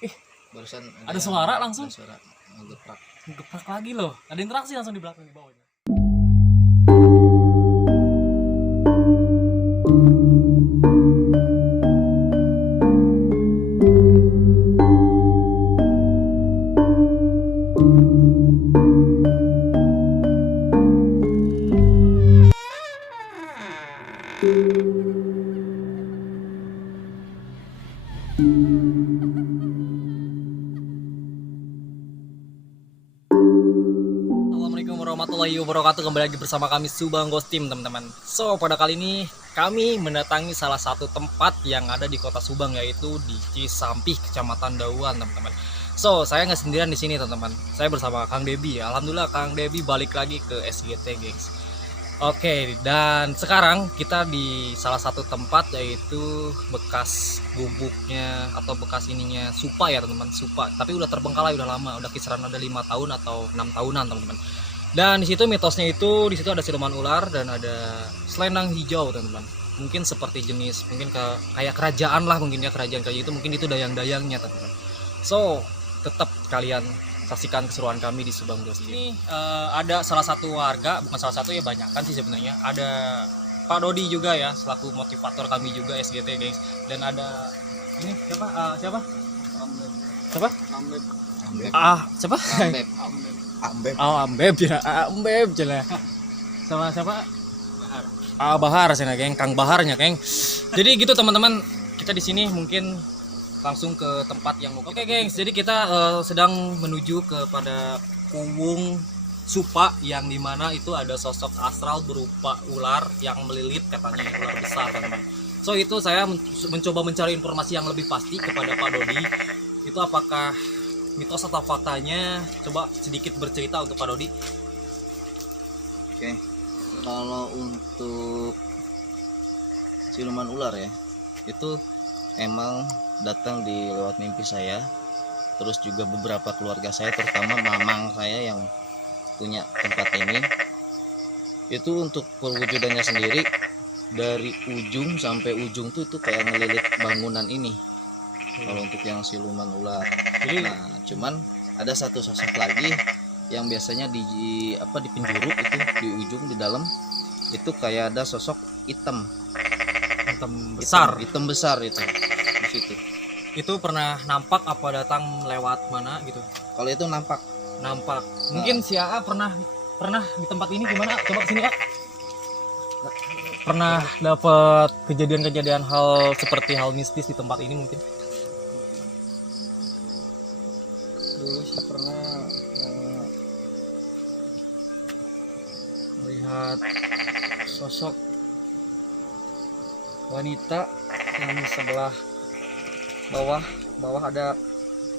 Ih, Barusan ada suara langsung. Ada suara ngegeprak. Geprak lagi loh. Ada interaksi langsung di belakang di bawahnya. Assalamualaikum warahmatullahi wabarakatuh. Kembali lagi bersama kami Subang Ghost Team, teman-teman. So, pada kali ini kami mendatangi salah satu tempat yang ada di kota Subang, yaitu di Cisampih, Kecamatan Dauan, teman-teman. So, saya nggak sendirian di sini, teman-teman. Saya bersama Kang Debi. Alhamdulillah Kang Debi balik lagi ke SGT, gengs. Oke, dan sekarang kita di salah satu tempat, yaitu bekas gubuknya atau bekas ininya Supa ya, teman-teman. Supa, tapi udah terbengkalai, udah lama, udah kisaran ada 5 tahun atau 6 tahunan, teman-teman. Dan di situ mitosnya itu, di situ ada siluman ular dan ada selendang hijau, teman-teman. Mungkin seperti jenis, mungkin kayak kerajaan lah, mungkin ya, kerajaan kayak itu, mungkin itu dayang-dayangnya, teman-teman. So, tetap kalian saksikan keseruan kami di Subang Ghost. Ini ada salah satu warga, bukan salah satu ya, banyak kan sih sebenarnya. Ada Pak Dodi juga ya, selaku motivator kami juga SGT, guys. Dan ada ini siapa? Siapa? Siapa? Ambeb. Siapa? Ambeb. Oh, Ambeb ya. Ambeb jelas. Sama siapa? Bahar sih, geng. Kang Baharnya, geng. Jadi gitu, teman-teman. Kita di sini mungkin langsung ke tempat yang mau. Oke, gengs, jadi kita sedang menuju kepada Kuwung Supa, yang dimana itu ada sosok astral berupa ular yang melilit, katanya ular besar, teman-teman. So itu saya mencoba mencari informasi yang lebih pasti kepada Pak Dodi. Itu apakah mitos atau faktanya? Coba sedikit bercerita untuk Pak Dodi. Oke. Kalau untuk siluman ular ya, itu emang datang di lewat mimpi saya, terus juga beberapa keluarga saya, terutama mamang saya yang punya tempat ini. Itu untuk perwujudannya sendiri, dari ujung sampai ujung tuh itu kayak ngelilit bangunan ini. Kalau untuk yang siluman ular. Nah, cuman ada satu sosok lagi yang biasanya di penjuru itu, di ujung di dalam itu kayak ada sosok hitam besar itu di situ. Itu pernah nampak apa datang lewat mana gitu? Kalau itu nampak. Mungkin si AA pernah di tempat ini gimana? Coba kesini, A. Pernah dapat kejadian-kejadian hal seperti hal mistis di tempat ini mungkin? Dulu sih pernah melihat sosok wanita yang di sebelah bawah ada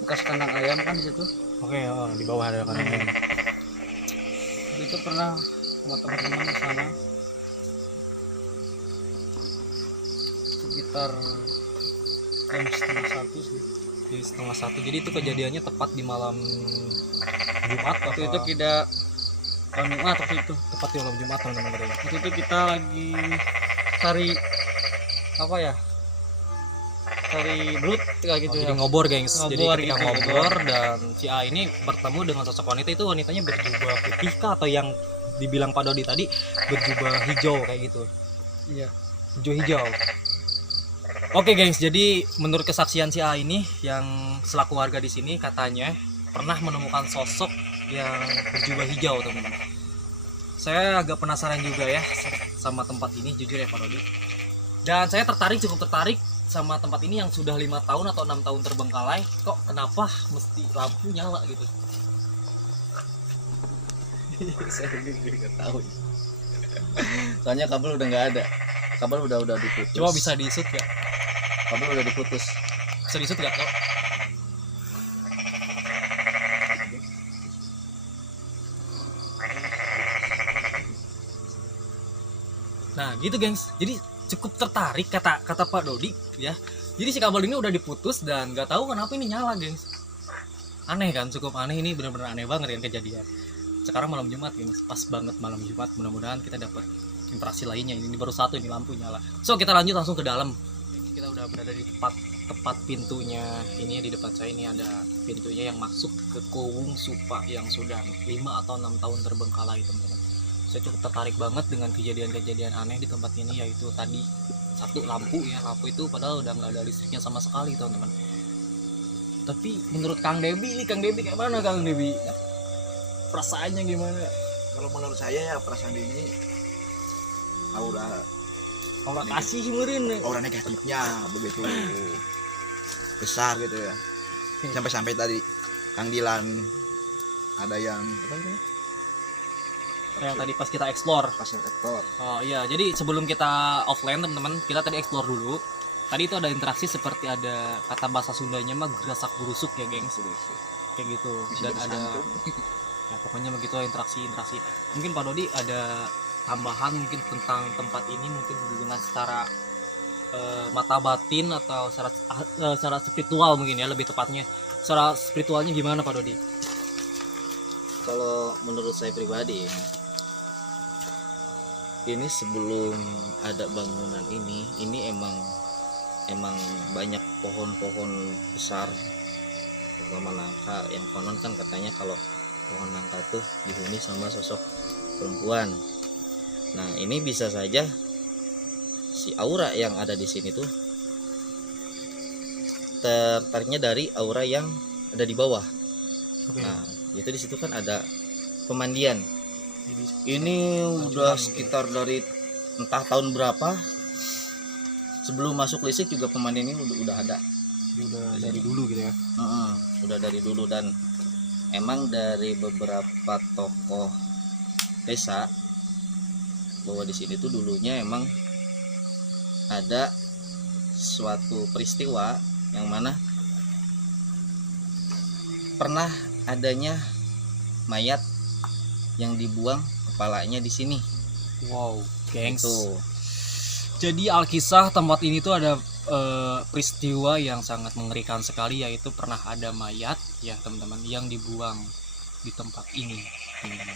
bekas kandang ayam kan di situ. Oke, di bawah ada kan. Itu pernah sama teman-teman di sana sekitar jam 1:30 sih. Jadi 1:30. Jadi itu kejadiannya tepat di malam Jumat. Waktu itu tidak Jumat, waktu itu tepat di malam Jumat, teman-teman. waktu itu kita lagi cari apa ya, cari belut kayak gitu. Jadi ngobor, gengs. Jadi Ngobor ketika gitu, ngobor dan si A ini bertemu dengan sosok wanita. Itu wanitanya berjubah putih kah, atau yang dibilang Pak Dodi tadi berjubah hijau kayak gitu? Iya. Hijau. Oke, gengs, jadi menurut kesaksian si A ini yang selaku warga di sini, katanya pernah menemukan sosok yang berjubah hijau, teman-teman. Saya agak penasaran juga ya sama tempat ini, jujur ya Pak Dodi. Dan saya cukup tertarik sama tempat ini yang sudah 5 tahun atau 6 tahun terbengkalai. Kok kenapa mesti lampu nyala gitu? Saya juga nggak tahu. Soalnya kabel udah nggak ada. Kabel udah diputus. Coba bisa di-shoot ya? Kabel udah diputus. Bisa di-shoot nggak? Kok? Nah gitu, gengs. Jadi cukup tertarik kata Pak Dodi ya. Jadi si kabel ini udah diputus dan nggak tahu kenapa ini nyala, gengs. Aneh kan, cukup aneh, ini benar-benar aneh banget kan kejadian. Sekarang malam Jumat, gengs, pas banget malam Jumat. Mudah-mudahan kita dapat interaksi lainnya. Ini baru satu, ini lampu nyala. So kita lanjut langsung ke dalam. Kita udah berada di tempat tepat pintunya ini di depan saya ini ada pintunya yang masuk ke Kowung Supa yang sudah 5 atau 6 tahun terbengkalai teman-teman. Saya cukup tertarik banget dengan kejadian-kejadian aneh di tempat ini, yaitu tadi satu lampu itu padahal udah nggak ada listriknya sama sekali teman-teman. Tapi menurut Kang Debi kayak mana Kang Debi? Perasaannya gimana? Kalau menurut saya ya perasaan ini aura Orang kasih meureun. aura negatifnya begitu besar gitu ya. Sampai tadi Kang Dilan ada yang apa itu? Yang tadi pas kita explore. Pasir ekor. Oh iya, jadi sebelum kita offline teman-teman, kita tadi explore dulu. Tadi itu ada interaksi seperti ada kata bahasa Sundanya mah gerasak gerusuk ya, gengs. Kayak gitu. Dan ada ya pokoknya begitu interaksi. Mungkin Pak Dodi ada tambahan mungkin tentang tempat ini mungkin dengan secara mata batin atau secara spiritual mungkin ya lebih tepatnya. Secara spiritualnya gimana Pak Dodi? Kalau menurut saya pribadi, ini sebelum ada bangunan ini emang banyak pohon-pohon besar, terutama nangka. Yang konon kan katanya kalau pohon nangka tuh dihuni sama sosok perempuan. Nah, ini bisa saja si aura yang ada di sini tuh tertariknya dari aura yang ada di bawah. Oke. Nah, itu di situ kan ada pemandian. Ini udah sekitar dari entah tahun berapa. Sebelum masuk listrik juga pemandian ini udah ada. Udah dari dulu gitu ya. Udah dari dulu, dan emang dari beberapa tokoh desa bahwa di sini tuh dulunya emang ada suatu peristiwa yang mana pernah adanya mayat yang dibuang kepalanya di sini. Wow, gengs. Tuh. Jadi alkisah tempat ini tuh ada peristiwa yang sangat mengerikan sekali, yaitu pernah ada mayat ya teman-teman yang dibuang di tempat ini. Teman-teman.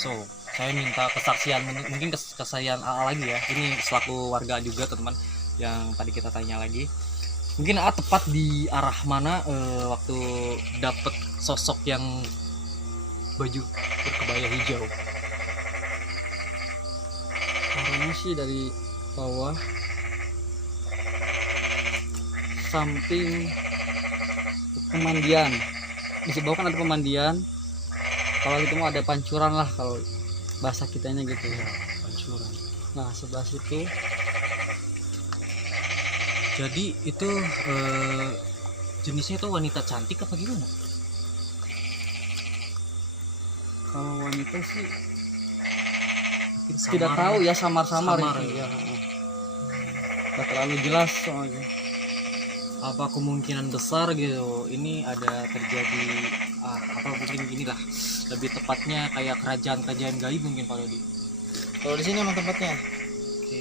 So, saya minta kesaksian mungkin kesaksian AA lagi ya. Ini selaku warga juga teman-teman yang tadi kita tanya lagi. Mungkin AA tepat di arah mana waktu dapet sosok yang baju berkebaya hijau. Arahnya sih dari bawah samping pemandian. Di bawah kan ada pemandian. Kalau itu mau ada pancuran lah kalau bahasa kitanya gitu ya. Pancuran. Nah sebelah situ Jadi itu jenisnya itu wanita cantik apa gimana? kalau wanita sih Mungkin tidak samar. tahu ya, samar-samar Samar, itu ya. ya. Nggak terlalu jelas soalnya. Apa kemungkinan besar gitu ini ada terjadi apa mungkin gini lah, lebih tepatnya kayak kerajaan gaib mungkin Pak Dodi. Kalau di sini emang tempatnya. Oke.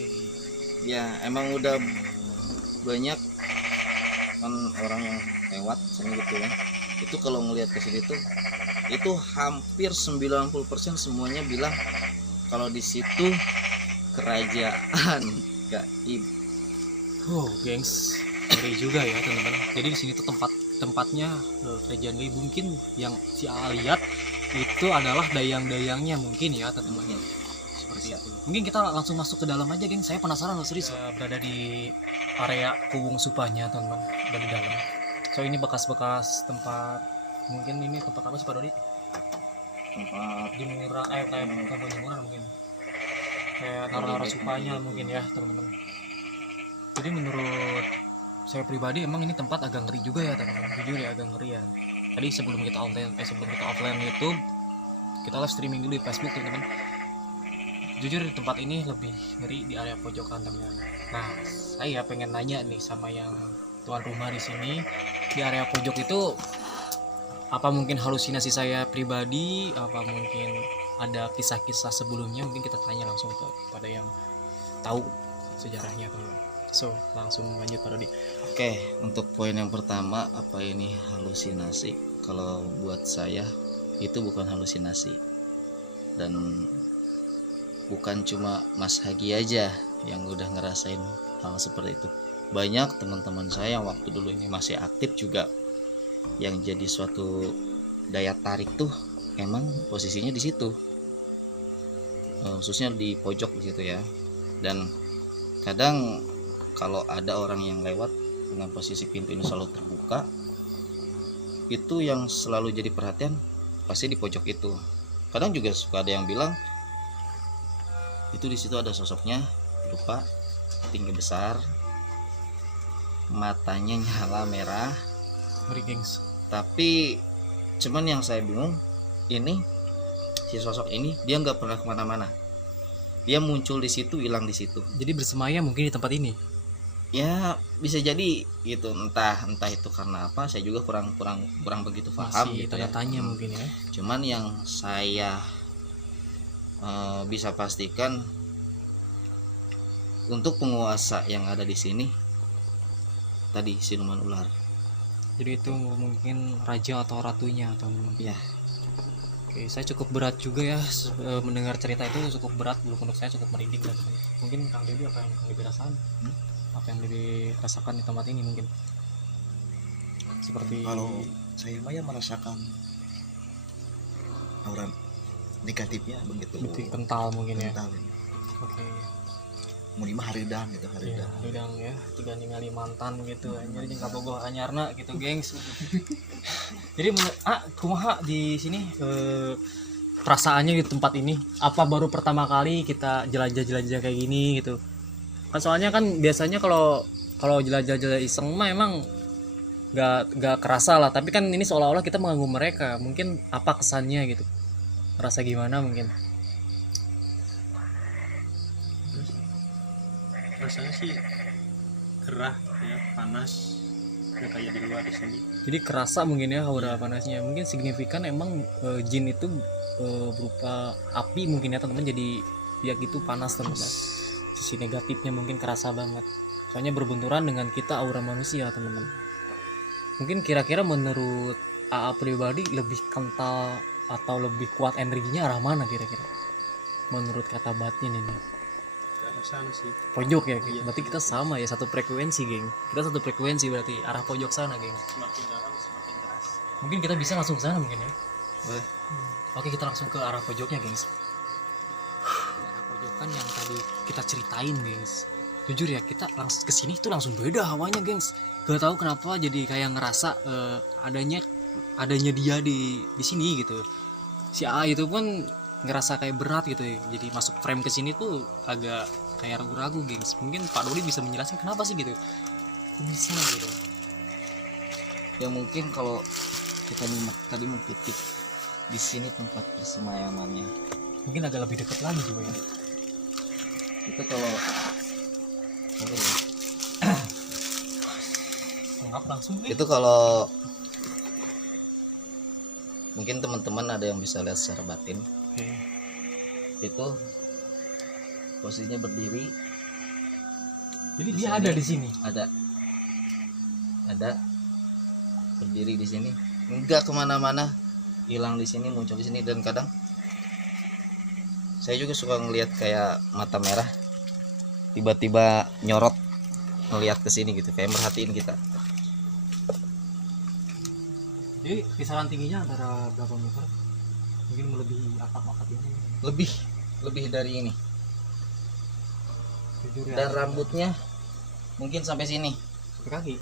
Ya, emang udah banyak kan orang yang lewat sini gitu ya. Itu kalau ngelihat ke sini tuh itu hampir 90% semuanya bilang kalau di situ kerajaan gaib. Gengs, ngeri juga ya teman-teman. Jadi di sini tuh tempatnya kerajaan gaib mungkin yang si A lihat itu adalah dayang-dayangnya mungkin ya teman-teman. Seperti itu. Mungkin kita langsung masuk ke dalam aja, geng. Saya penasaran loh, serius. Berada di area Kowung Supanya teman-teman, dari dalam. So ini bekas-bekas tempat, mungkin ini tempat apa sih Pak Dodi? Tempat Jemuran, kayak bukan jemuran mungkin. Kayak naruh-naruh supanya mungkin ya teman-teman. Jadi menurut saya pribadi emang ini tempat agak ngeri juga ya teman-teman, jujur ya agak ngeri ya. Tadi sebelum kita offline YouTube, kita live streaming dulu di Facebook teman-teman. Jujur di tempat ini lebih ngeri di area pojokan teman-teman. Nah, saya pengen nanya nih sama yang tuan rumah di sini, di area pojok itu apa mungkin halusinasi saya pribadi, apa mungkin ada kisah-kisah sebelumnya, mungkin kita tanya langsung kepada yang tahu sejarahnya teman-teman. So langsung lanjut Pak Dodi. Oke, untuk poin yang pertama, apa ini halusinasi? Kalau buat saya itu bukan halusinasi, dan bukan cuma Mas Hagi aja yang udah ngerasain hal seperti itu. banyak teman-teman saya yang waktu dulu ini masih aktif juga yang jadi suatu daya tarik tuh emang posisinya di situ, khususnya di pojok di situ ya. Dan kadang kalau ada orang yang lewat dengan posisi pintu ini selalu terbuka, itu yang selalu jadi perhatian pasti di pojok itu. Kadang juga suka ada yang bilang itu di situ ada sosoknya berupa tinggi besar, matanya nyala merah. Ngeri gengs. Tapi cuman yang saya bingung ini si sosok ini dia nggak pernah kemana-mana, dia muncul di situ hilang di situ. Jadi bersemayam mungkin di tempat ini. Ya bisa jadi gitu, entah itu karena apa saya juga kurang begitu paham Masih gitu tanda ya. tanya mungkin ya. Cuman yang saya bisa pastikan untuk penguasa yang ada di sini tadi siluman ular. Jadi itu mungkin raja atau ratunya atau Ya, oke, saya cukup berat juga ya mendengar cerita itu, cukup berat untuk saya, cukup merinding. Dan mungkin Kang Dedi apa yang dirasakan? Apa yang dirasakan di tempat ini mungkin? Seperti Kalau saya mah ya merasakan aura negatifnya begitu betul kental mungkin ya. kental. Oke. Mau lima haridang gitu, Ya, haridang. lidang ya, tiga ningali mantan gitu, anjir jeung kabogoh anyarna gitu, gengs. Jadi kumaha di sini perasaannya di tempat ini? Apa baru pertama kali kita jelajah-jelajah kayak gini gitu? Kan soalnya kan biasanya kalau jelajah-jelajah iseng mah emang nggak kerasa lah, tapi kan ini seolah-olah kita mengganggu mereka. Mungkin apa kesannya gitu? Rasa gimana mungkin? Rasanya sih gerah ya, panas ya kayak di luar di sini. Jadi kerasa mungkin ya aura panasnya. Mungkin signifikan emang jin itu berupa api mungkin ya teman-teman, jadi ya gitu panas teman-teman. Sisi negatifnya mungkin kerasa banget. Soalnya berbenturan dengan kita aura manusia teman-teman. Mungkin kira-kira menurut AA pribadi lebih kental atau lebih kuat energinya arah mana kira-kira? Menurut kata batin ini. Ke arah sana sih. Pojok ya, Iya. berarti kita sama ya, satu frekuensi geng. Kita satu frekuensi berarti arah pojok sana geng. Semakin dalam semakin keras. Mungkin kita bisa langsung ke sana mungkin ya. boleh. Oke, kita langsung ke arah pojoknya, gengs. Arah pojokan yang tadi kita ceritain, gengs. Jujur ya, kita langsung ke sini tuh langsung beda hawanya, gengs. Gak tahu kenapa jadi kayak ngerasa adanya dia di sini gitu. Si A itu pun ngerasa kayak berat gitu ya. Jadi masuk frame ke sini tuh agak kayak ragu-ragu, gengs. Mungkin Pak Dodi bisa menjelaskan kenapa sih gitu. Kok bisa gitu. Ya mungkin kalau kita tadi mengkritik di sini tempat persemayamannya, Mungkin agak lebih dekat lagi juga ya. itu kalau apa ya? Ngap langsung nih. Itu kalau mungkin teman-teman ada yang bisa lihat secara batin, Oke. itu posisinya berdiri, Jadi Di dia sini. ada di sini. ada berdiri di sini, nggak kemana-mana, hilang di sini, muncul di sini. Dan kadang saya juga suka ngelihat kayak mata merah tiba-tiba nyorot ngelihat ke sini gitu, kayak merhatiin kita. Jadi kisaran tingginya antara berapa meter? Mungkin melebihi atap ini. Lebih dari ini. Jujur ya. Dan rambutnya mungkin sampai sini, Sampai kaki.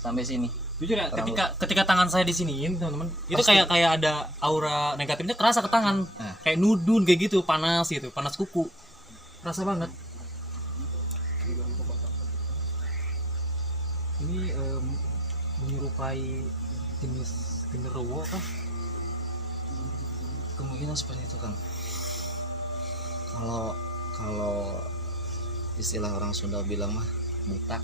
sampai sini. Jujur ya, Rambut. ketika tangan saya di sini, teman-teman, itu Pasti. kayak ada aura negatifnya kerasa ke tangan. Nah. Kayak nudun kayak gitu, panas gitu, panas kuku. Kerasa banget. Ini menyerupai jenis genderuwo kah? Kemungkinan seperti itu, Kang. Kalau istilah orang Sunda bilang mah buta.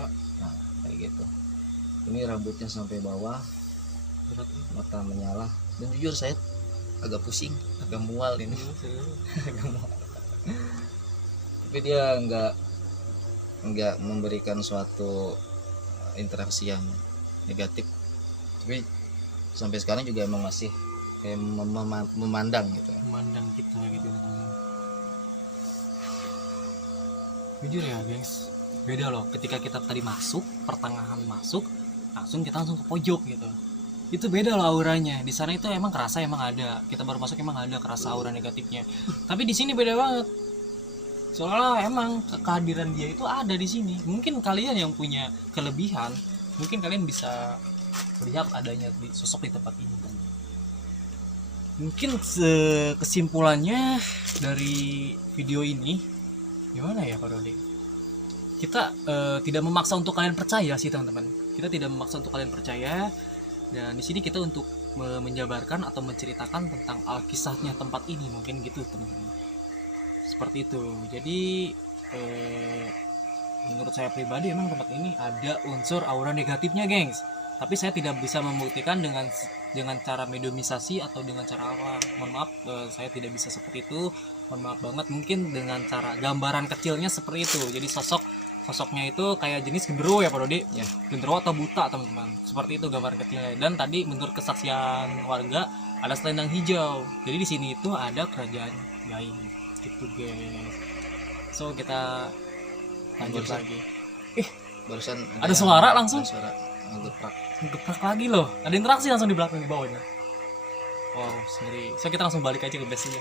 Nah, kayak gitu. Ini rambutnya sampai bawah, Berat ya. mata menyala. Dan jujur saya agak pusing, agak mual ini. Agak mual. Tapi dia nggak memberikan suatu interaksi yang negatif. Tapi sampai sekarang juga emang masih kayak memandang gitu. Memandang kita gitu, teman-teman. Jujur ya, gengs, beda loh ketika kita tadi masuk, pertengahan masuk, kita langsung ke pojok gitu. Itu beda loh auranya. Di sana itu emang kerasa, emang ada. Kita baru masuk emang ada kerasa aura negatifnya. Tapi di sini beda banget. Soalnya emang kehadiran dia itu ada di sini. Mungkin kalian yang punya kelebihan, mungkin kalian bisa melihat adanya sosok di tempat ini. Mungkin kesimpulannya dari video ini gimana ya Pak Dodi? Kita tidak memaksa untuk kalian percaya sih teman-teman. Kita tidak memaksa untuk kalian percaya, dan di sini kita untuk menjabarkan atau menceritakan tentang alkisahnya tempat ini, mungkin gitu teman-teman. Seperti itu. Jadi menurut saya pribadi emang tempat ini ada unsur aura negatifnya, gengs. Tapi saya tidak bisa membuktikan dengan cara mediumisasi atau dengan cara apa. Mohon maaf, saya tidak bisa seperti itu. Mohon maaf banget. Mungkin dengan cara gambaran kecilnya seperti itu. Jadi sosoknya itu kayak jenis genderuwo ya Pak Dodi. Ya, genderuwo atau buta teman-teman. Seperti itu gambaran kecilnya. Dan tadi menurut kesaksian warga ada selendang hijau. Jadi di sini itu ada kerajaan gaib gitu guys. So kita lanjut lagi. Barusan Ada yang- suara langsung? ada suara ngegeprak. Geprak lagi loh, ada interaksi langsung di belakang di bawahnya. Wow, sendiri. So kita langsung balik aja ke base-nya.